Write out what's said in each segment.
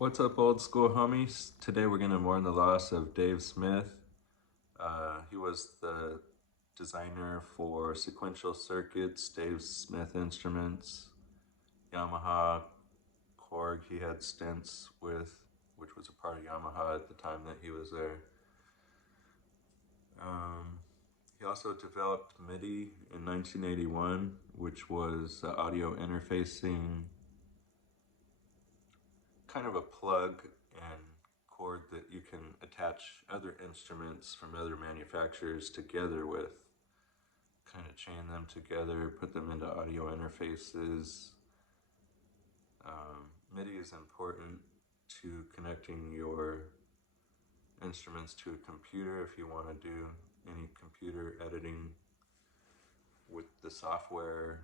What's up, old school homies? Today we're going to mourn the loss of Dave Smith. He was the designer for Sequential Circuits, Dave Smith Instruments, Yamaha, Korg. He had stints with, which was a part of Yamaha at the time that he was there. He also developed MIDI in 1981, which was audio interfacing, kind of a plug and cord that you can attach other instruments from other manufacturers together with, kind of chain them together, put them into audio interfaces. MIDI is important to connecting your instruments to a computer if you want to do any computer editing with the software.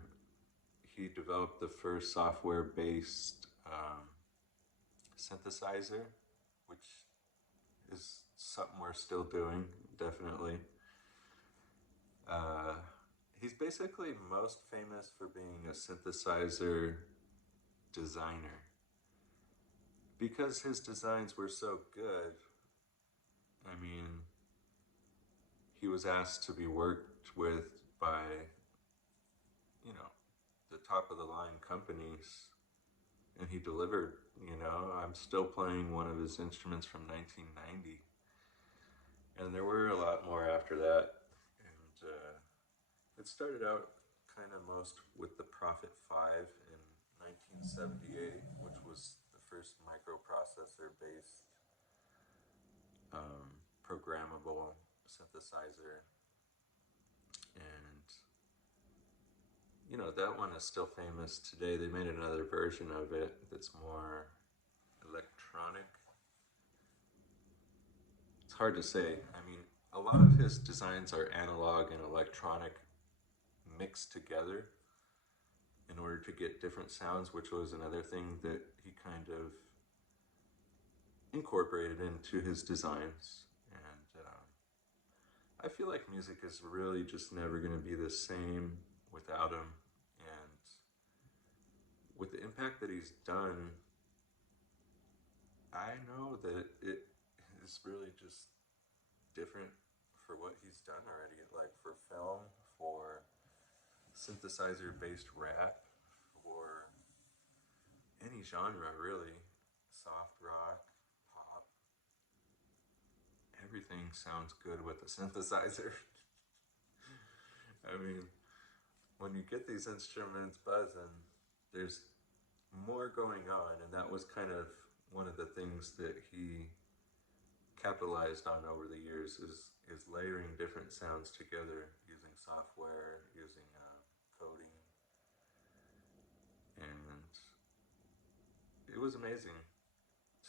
He developed the first software-based synthesizer, which is something we're still doing, definitely. He's basically most famous for being a synthesizer designer. Because his designs were so good, I mean, he was asked to be worked with by, the top of the line companies, and he delivered. I'm still playing one of his instruments from 1990. And there were a lot more after that. And it started out kind of most with the Prophet 5 in 1978, which was the first microprocessor-based programmable synthesizer. And, that one is still famous today. They made another version of it that's more electronic. It's hard to say. I mean, a lot of his designs are analog and electronic mixed together in order to get different sounds, which was another thing that he kind of incorporated into his designs. And I feel like music is really just never going to be the same without him. And with the impact that he's done, I know that it is really just different for what he's done already, like for film, for synthesizer-based rap, for any genre really, soft rock, pop, everything sounds good with a synthesizer. I mean, when you get these instruments buzzing, there's more going on, and that was kind of one of the things that he capitalized on over the years is layering different sounds together using software, using coding, and it was amazing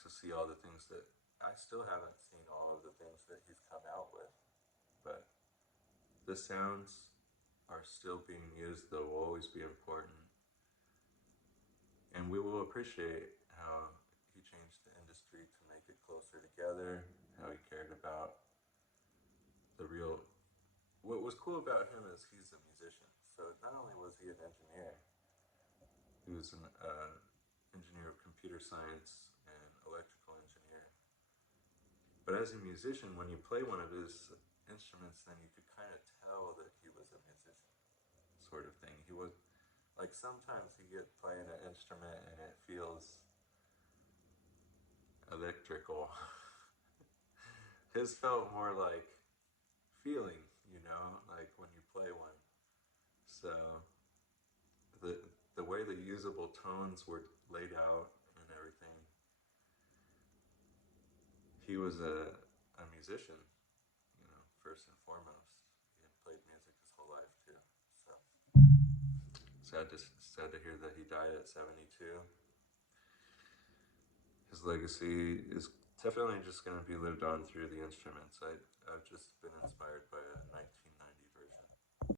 to see all the things that I still haven't seen all of the things that he's come out with, but the sounds are still being used. They'll always be important, and we will appreciate how he changed the industry to make it closer together, how he cared about the real. What was cool about him is he's a musician, so not only was he an engineer, he was an engineer of computer science and electrical engineer. But as a musician, when you play one of his instruments, then you could kind of tell that he was a musician, sort of thing. He was like, sometimes you get playing an instrument and it feels electrical. His felt more like feeling, like when you play one. So the the way the usable tones were laid out and everything, he was a musician, first and foremost. He had played music his whole life too. So sad to hear that he died at 72. His legacy is definitely just going to be lived on through the instruments. I've just been inspired by a